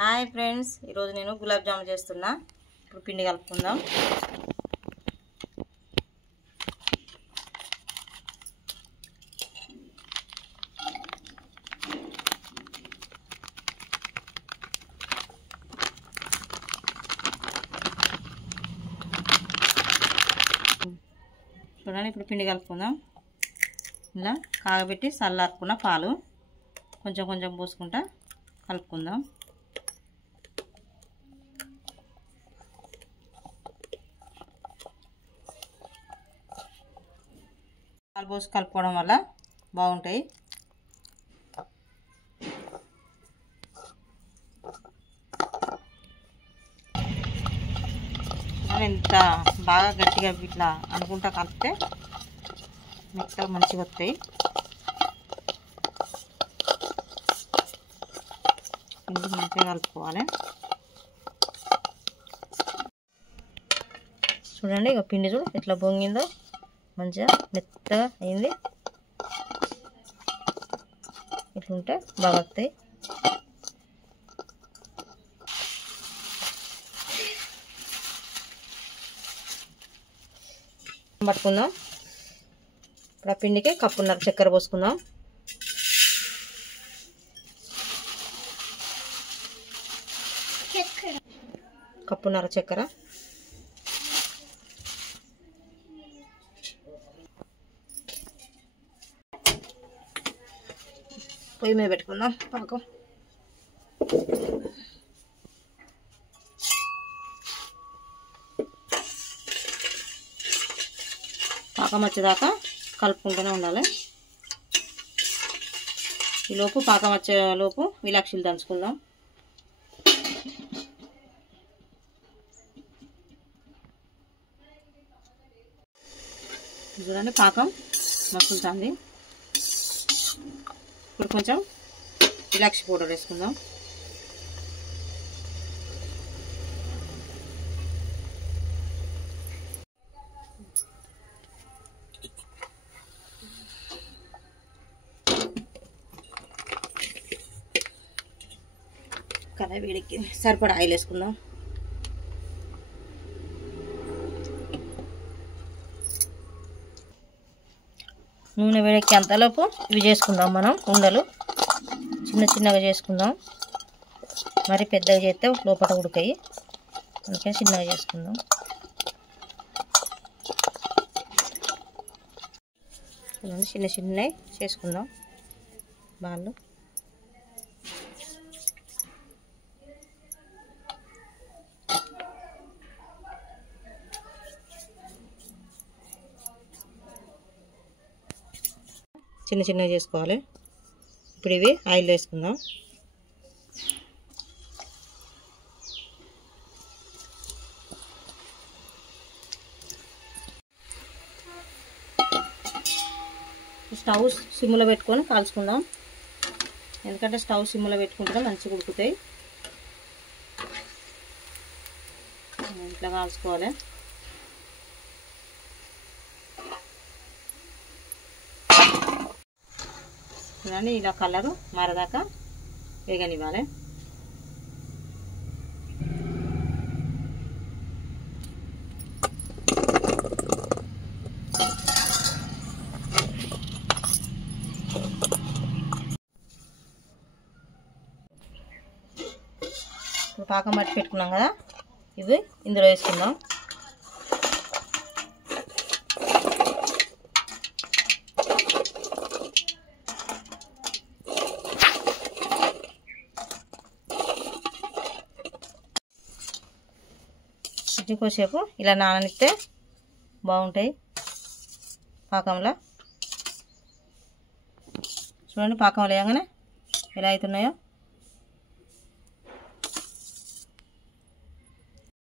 Hi friends, ఈరోజు నేను గులాబ్ జామున్ చేస్తున్నా. ఇప్పుడు పిండి కలుపుకుందాం. చూడండి, ఇప్పుడు పిండి కలుపుకుందాం. ఇలా కాగబెట్టి చల్లార్చుకున్న పాలు కొంచెం కొంచెం పోసుకుంటా కలుపుకుందాం. పాలు పోసి కలుపుకోవడం వల్ల బాగుంటాయి. ఎంత బాగా గట్టిగా ఇట్లా అనుకుంటా కలిపితే మెత్తగా మంచిగా వస్తాయి. పిండి మంచిగా కలుపుకోవాలి. చూడండి, ఇక పిండి చూడు ఎట్లా పొంగిందో, మంచిగా మెత్తగా అయింది. ఇట్లుంటే బాగా వస్తాయి. పట్టుకుందాం. ఇప్పుడు ఆ పిండికి కప్పున్నర చక్కెర పోసుకుందాం. కప్పున్నర చక్కెర, పొయ్యి మీద పెట్టుకుందాం. పాకం పాకం వచ్చేదాకా కలుపుకుంటూనే ఉండాలి. ఈలోపు పాకం వచ్చేలోపు విలాక్షీలు దంచుకుందాం. చూడండి, పాకం మసులుతుంది. ఇప్పుడు కొంచెం విలాక్షి పౌడర్ వేసుకుందాం. కడాయి వేడికి సరిపడా ఆయిల్ వేసుకుందాం. నూనె వేడెక్కి అంతలోపు ఇవి చేసుకుందాం. మనం ఉండలు చిన్న చిన్నగా చేసుకుందాం. మరి పెద్దగా చేస్తే లోపల ఉడకాయి, అందుకని చిన్నగా చేసుకుందాం. చిన్న చిన్నవి చేసుకుందాం బాళ్ళు. చిన్న చిన్నగా చేసుకోవాలి. ఇప్పుడు ఇవి ఆయిల్ వేసుకుందాం. స్టవ్ సిమ్లో పెట్టుకొని కాల్చుకుందాం. ఎందుకంటే స్టవ్ సిమ్లో పెట్టుకుంటే మంచిగా ఉడుకుతాయి. ఇట్లా కాల్చుకోవాలి. చూడండి, ఇలా కలరు మారదాకా వేగనివ్వాలి. ఇప్పుడు పాకం పట్టి పెట్టుకున్నాం కదా, ఇవి ఇందులో వేసుకుందాం. కొద్దిసేపు ఇలా నాననిస్తే బాగుంటాయి పాకంలో. చూడండి, పాకం లేగానే ఎలా అవుతున్నాయో.